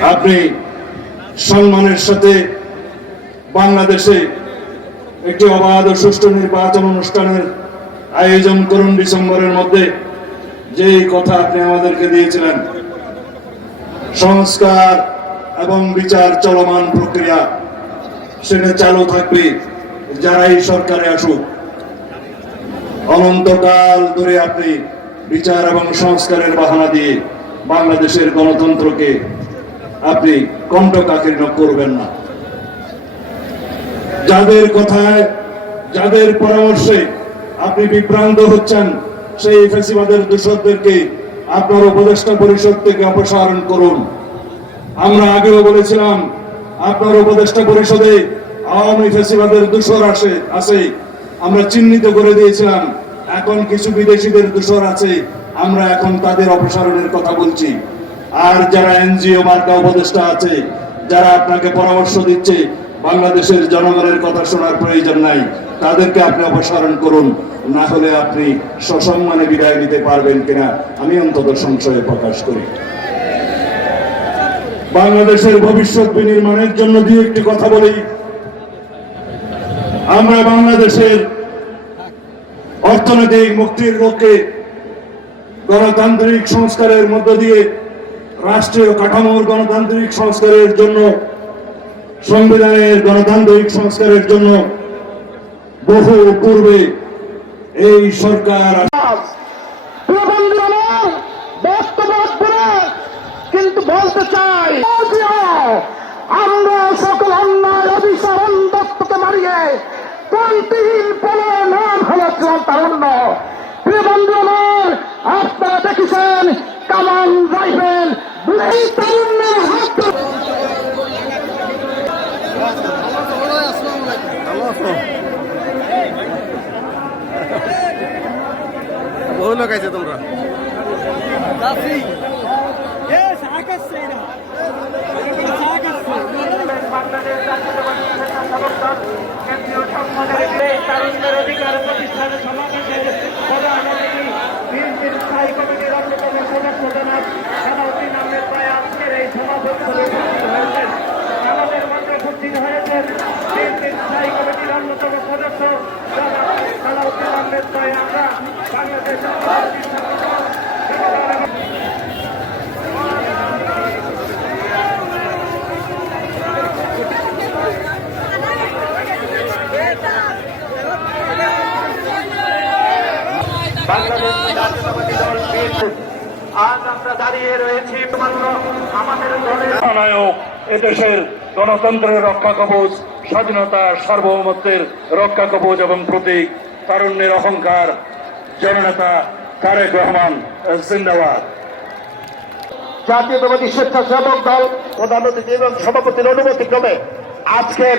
আপনি সম্মানের সাথে বাংলাদেশে একটি অবাধ ও সুষ্ঠু নির্বাচন অনুষ্ঠানের আয়োজন করুন ডিসেম্বরের মধ্যে। যেই কথা আপনি আমাদেরকে দিয়েছিলেন, সংস্কার এবং বিচার চলমান প্রক্রিয়া, সেটা চালু থাকবে যারাই সরকারে আসুক। অনন্তকাল ধরে আপনি বিচার এবং সংস্কারের বাহানা দিয়ে বাংলাদেশের গণতন্ত্রকে আপনি কণ্ঠকাকীর্ণ করবেন না। যাদের কথায়, যাদের পরামর্শে আপনি বিভ্রান্ত হচ্ছেন, সেই ফেসিবাদের দূষকদেরকে আপনার উপদেষ্টা পরিষদ থেকে অপসারণ করুন। আমরা আগেও বলেছিলাম, আপনার উপদেষ্টা পরিষদে আওয়ামী ফেসিবাদের দূষর আসে আছে আমরা চিহ্নিত করে দিয়েছিলাম, এখন কিছু বিদেশিদের দূষর আছে, আমরা এখন তাদের অপসারণের কথা বলছি। আর যারা এনজিও মার্কা উপদেষ্টা আছে, যারা আপনাকে পরামর্শ দিচ্ছে, বাংলাদেশের জনগণের কথা শোনার প্রয়োজন নাই, তাদেরকে আপনি অপসারণ করুন, না হলে আপনি সসম্মানে বিদায় নিতে পারবেন কিনা, আমি অন্তত সংশয়ে প্রকাশ করি। বাংলাদেশের ভবিষ্যৎ বিনির্মাণের জন্য দিয়ে একটি কথা বলি। আমরা বাংলাদেশের অর্থনৈতিক মুক্তির লক্ষ্যে গণতান্ত্রিক সংস্কারের মধ্য দিয়ে রাষ্ট্রীয় কাঠামোর গণতান্ত্রিক সংস্কারের জন্য, সংবিধানের গণতান্ত্রিক সংস্কারের জন্য বহু পূর্বে এই সরকার কিন্তু বলতে চাই, আমরা সকল অন্যায় অভিসরণ দত্তকে মারিয়ে কন্টিহীন পলে নাম হয়েছিলাম তারুণ্য প্রিয়বন্ধুর আপনারা দেখেছেন কামান রাইফেল এই তারুণ্যের হাত ধরে বহু লোক আছে তোমরা। তারুণ্যের এদেশের গণতন্ত্রের রক্ষা কবচ স্বাধীনতা সার্বভৌমত্বের রক্ষা কবচ এবং প্রতীক তারুণ্যের অহংকার জননেতা তারেক রহমান জিন্দাবাদ। জাতীয়তাবাদী স্বেচ্ছাসেবক দল প্রধান অতিথি এবং সভাপতির অনুমতি ক্রমে আজকের